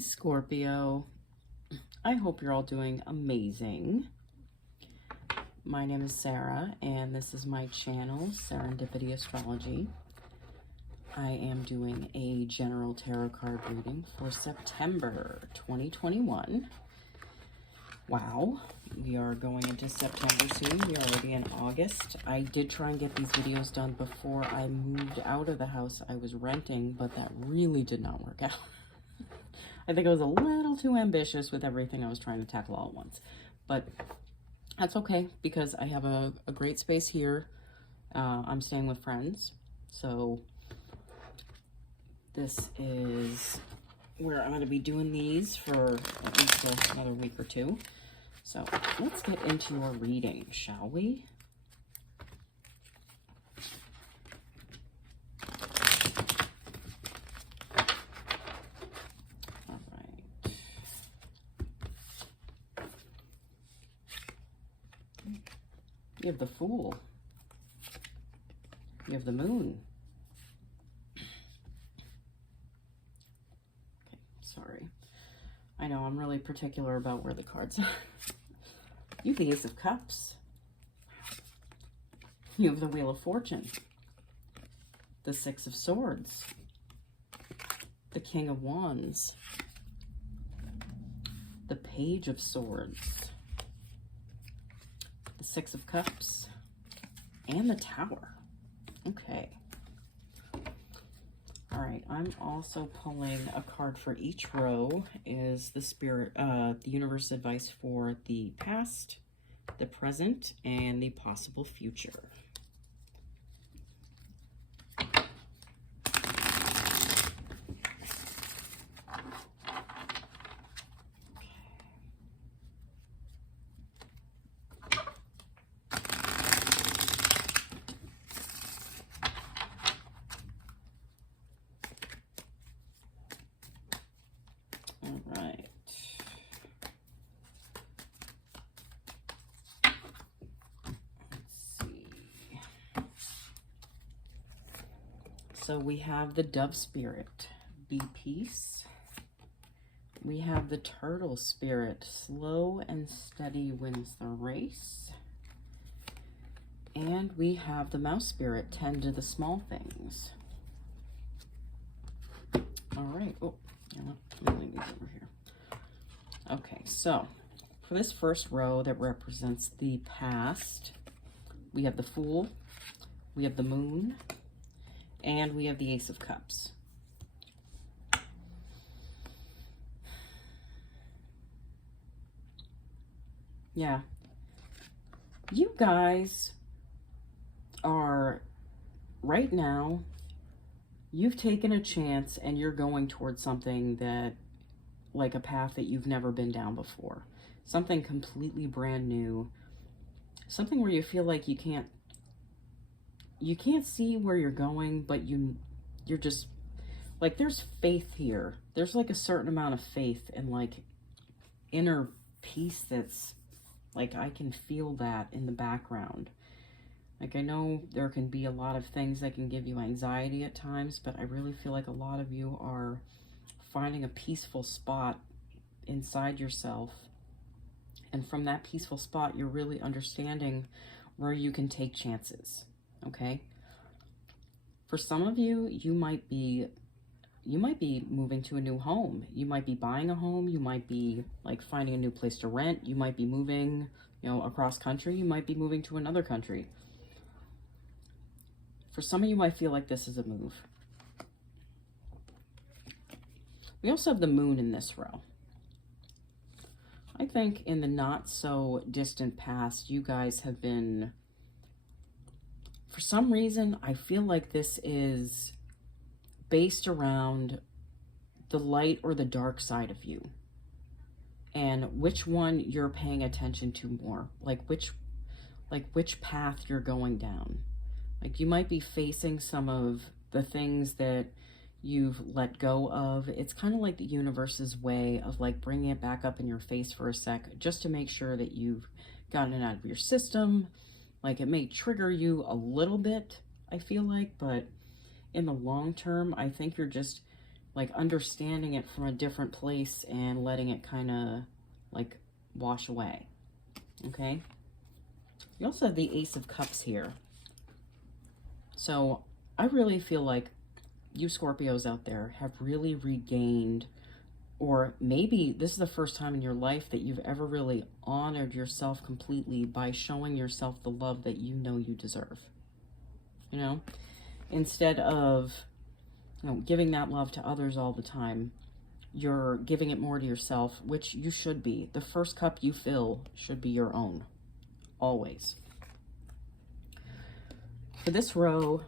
Scorpio, I hope you're all doing amazing. My name is Sarah, and this is my channel, Serendipity Astrology. I am doing a general tarot card reading for September 2021. Wow, we are going into September soon. We are already in August. I did try and get these videos done before I moved out of the house I was renting, but that really did not work out. I think I was a little too ambitious with everything I was trying to tackle all at once. But that's okay, because I have a great space here. I'm staying with friends. So this is where I'm going to be doing these for at least another week or two. So let's get into your reading, shall we? You have the Fool. You have the Moon. Okay, sorry. I know I'm really particular about where the cards are. You have the Ace of Cups. You have the Wheel of Fortune. The Six of Swords. The King of Wands. The Page of Swords. Six of Cups, and the Tower. Okay. All right, I'm also pulling a card for each row. Is the the universe advice for the past, the present, and the possible future. All right. Let's see. So we have the Dove Spirit, be peace. We have the Turtle Spirit, slow and steady wins the race. And we have the Mouse Spirit, tend to the small things. All right. Oh, let me leave these over here. Okay, so for this first row that represents the past, we have the Fool, we have the Moon, and we have the Ace of Cups. Yeah. You guys are, right now, you've taken a chance and you're going towards something that, like a path that you've never been down before. Something completely brand new. Something where you feel like you can't see where you're going, but you're just, like, there's faith here. There's like a certain amount of faith and like inner peace that's, like, I can feel that in the background. Like, I know there can be a lot of things that can give you anxiety at times, but I really feel like a lot of you are finding a peaceful spot inside yourself. And from that peaceful spot, you're really understanding where you can take chances, okay? For some of you, you might be moving to a new home. You might be buying a home. You might be like finding a new place to rent. You might be moving, across country. You might be moving to another country. For some of you might feel like this is a move. We also have the Moon in this row. I think in the not so distant past, you guys have been, for some reason, I feel like this is based around the light or the dark side of you, and which one you're paying attention to more, like which path you're going down. Like, you might be facing some of the things that you've let go of. It's kind of like the universe's way of like bringing it back up in your face for a sec, just to make sure that you've gotten it out of your system. Like, it may trigger you a little bit, I feel like, but in the long term, I think you're just like understanding it from a different place and letting it kind of like wash away. Okay. You also have the Ace of Cups here. So I really feel like you Scorpios out there have really regained, or maybe this is the first time in your life that you've ever really honored yourself completely by showing yourself the love that you know you deserve. You know, instead of, you know, giving that love to others all the time, you're giving it more to yourself, which you should be. The first cup you fill should be your own, always. For this row,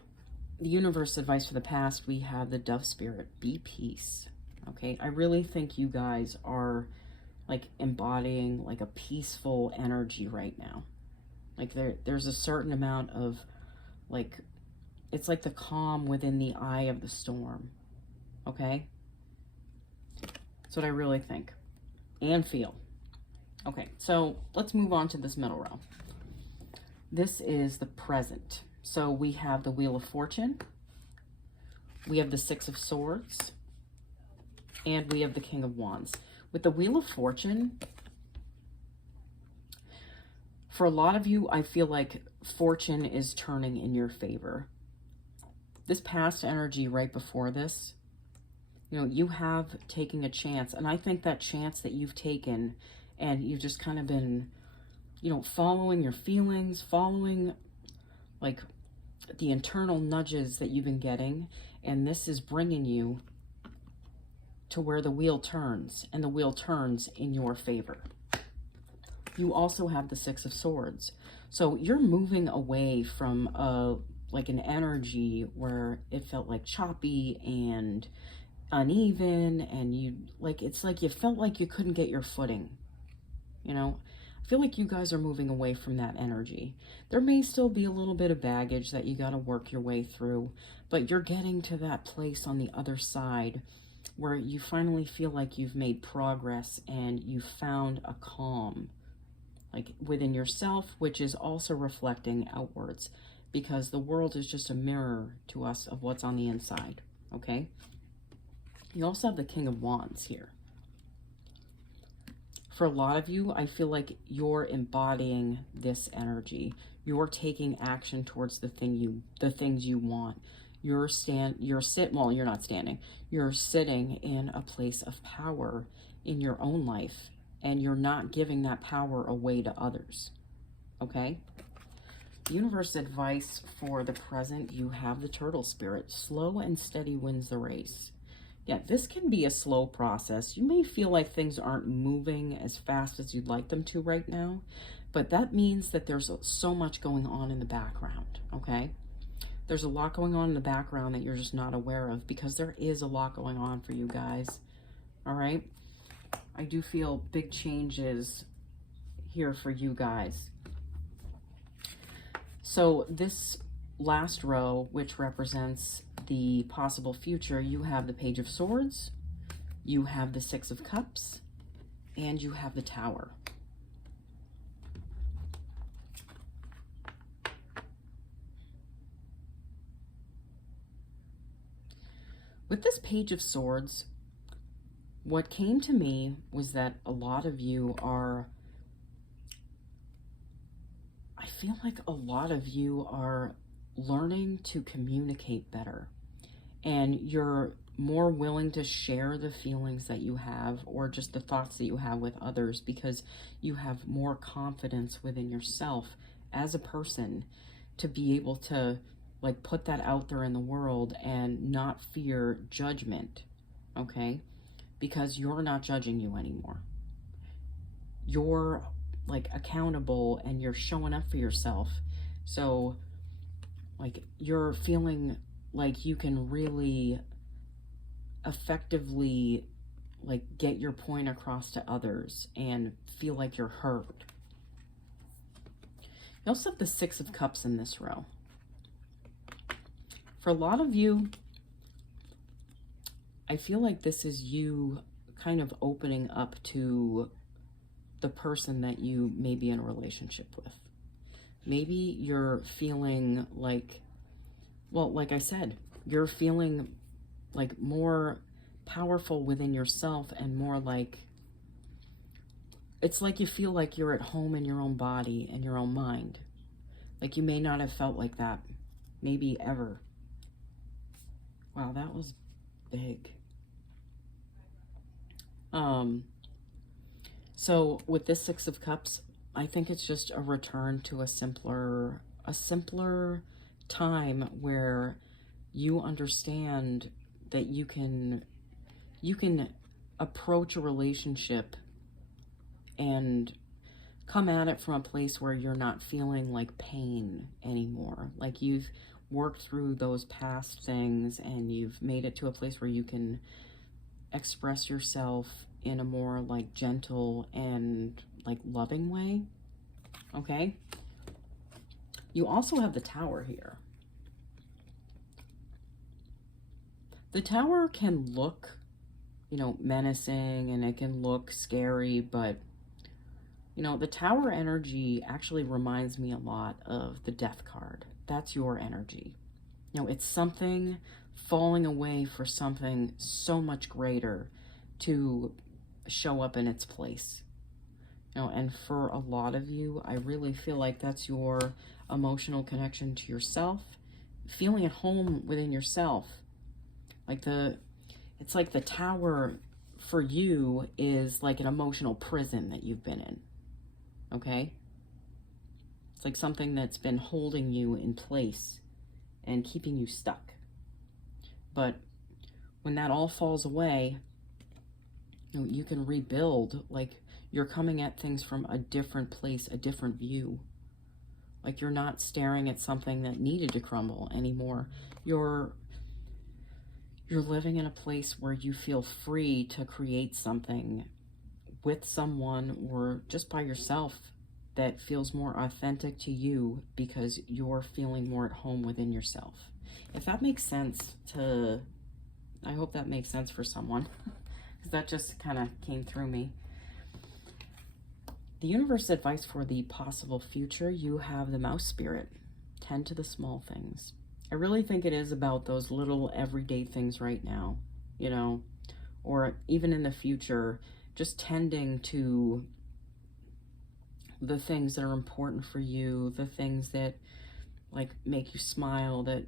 the universe advice for the past, we have the Dove Spirit, be peace. Okay, I really think you guys are like embodying like a peaceful energy right now. Like there's a certain amount of like, it's like the calm within the eye of the storm. Okay, that's what I really think and feel. Okay, so let's move on to this middle row. This is the present. So we have the Wheel of Fortune, we have the Six of Swords, and we have the King of Wands. With the Wheel of Fortune, for a lot of you, I feel like fortune is turning in your favor. This past energy right before this, you know, you have taken a chance. And I think that chance that you've taken and you've just kind of been, you know, following your feelings, following like the internal nudges that you've been getting. And this is bringing you to where the wheel turns, and the wheel turns in your favor. You also have the Six of Swords. So you're moving away from like an energy where it felt like choppy and uneven, and you like, it's like you felt like you couldn't get your footing. You know, I feel like you guys are moving away from that energy. There may still be a little bit of baggage that you got to work your way through, but you're getting to that place on the other side where you finally feel like you've made progress and you found a calm like within yourself, which is also reflecting outwards, because the world is just a mirror to us of what's on the inside. Okay, you also have the King of Wands here. For a lot of you, I feel like you're embodying this energy. You're taking action towards the things you want. You're not standing. You're sitting in a place of power in your own life, and you're not giving that power away to others. Okay? Universe advice for the present, you have the Turtle Spirit. Slow and steady wins the race. Yeah, this can be a slow process. You may feel like things aren't moving as fast as you'd like them to right now, but that means that there's so much going on in the background, okay? There's a lot going on in the background that you're just not aware of, because there is a lot going on for you guys, all right? I do feel big changes here for you guys. So this last row, which represents the possible future, you have the Page of Swords, you have the Six of Cups, and you have the Tower. With this Page of Swords, what came to me was that a lot of you are, I feel like a lot of you are learning to communicate better, and you're more willing to share the feelings that you have or just the thoughts that you have with others, because you have more confidence within yourself as a person to be able to like put that out there in the world and not fear judgment, okay? Because you're not judging you anymore. You're like accountable and you're showing up for yourself. So like you're feeling like you can really effectively like get your point across to others and feel like you're heard. You also have the Six of Cups in this row. For a lot of you, I feel like this is you kind of opening up to the person that you may be in a relationship with. Maybe you're feeling like, well, like I said, you're feeling like more powerful within yourself and more like, it's like you feel like you're at home in your own body and your own mind. Like you may not have felt like that, maybe ever. Wow, that was big. So with this Six of Cups, I think it's just a return to a simpler time where you understand that you can approach a relationship and come at it from a place where you're not feeling like pain anymore. Like you've worked through those past things and you've made it to a place where you can express yourself in a more like gentle and like loving way. Okay? You also have the Tower here. The Tower can look, you know, menacing and it can look scary, but you know, the Tower energy actually reminds me a lot of the Death card. That's your energy. You know, it's something falling away for something so much greater to show up in its place. You know, and for a lot of you, I really feel like that's your emotional connection to yourself, feeling at home within yourself. Like it's like the Tower for you is like an emotional prison that you've been in. Okay? It's like something that's been holding you in place and keeping you stuck. But when that all falls away, you know, you can rebuild. Like you're coming at things from a different place, a different view. Like you're not staring at something that needed to crumble anymore. You're living in a place where you feel free to create something with someone or just by yourself that feels more authentic to you because you're feeling more at home within yourself. If that makes sense I hope that makes sense for someone, because that just kind of came through me. The universe advice for the possible future, you have the Mouse Spirit. Tend to the small things. I really think it is about those little everyday things right now, you know, or even in the future, just tending to the things that are important for you, the things that like make you smile, that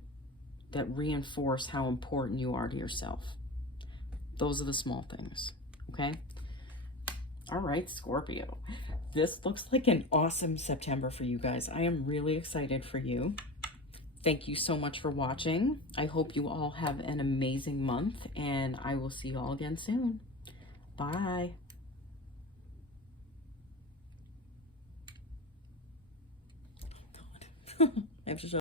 reinforce how important you are to yourself. Those are the small things, okay? All right, Scorpio. This looks like an awesome September for you guys. I am really excited for you. Thank you so much for watching. I hope you all have an amazing month, and I will see you all again soon. Bye. I have to show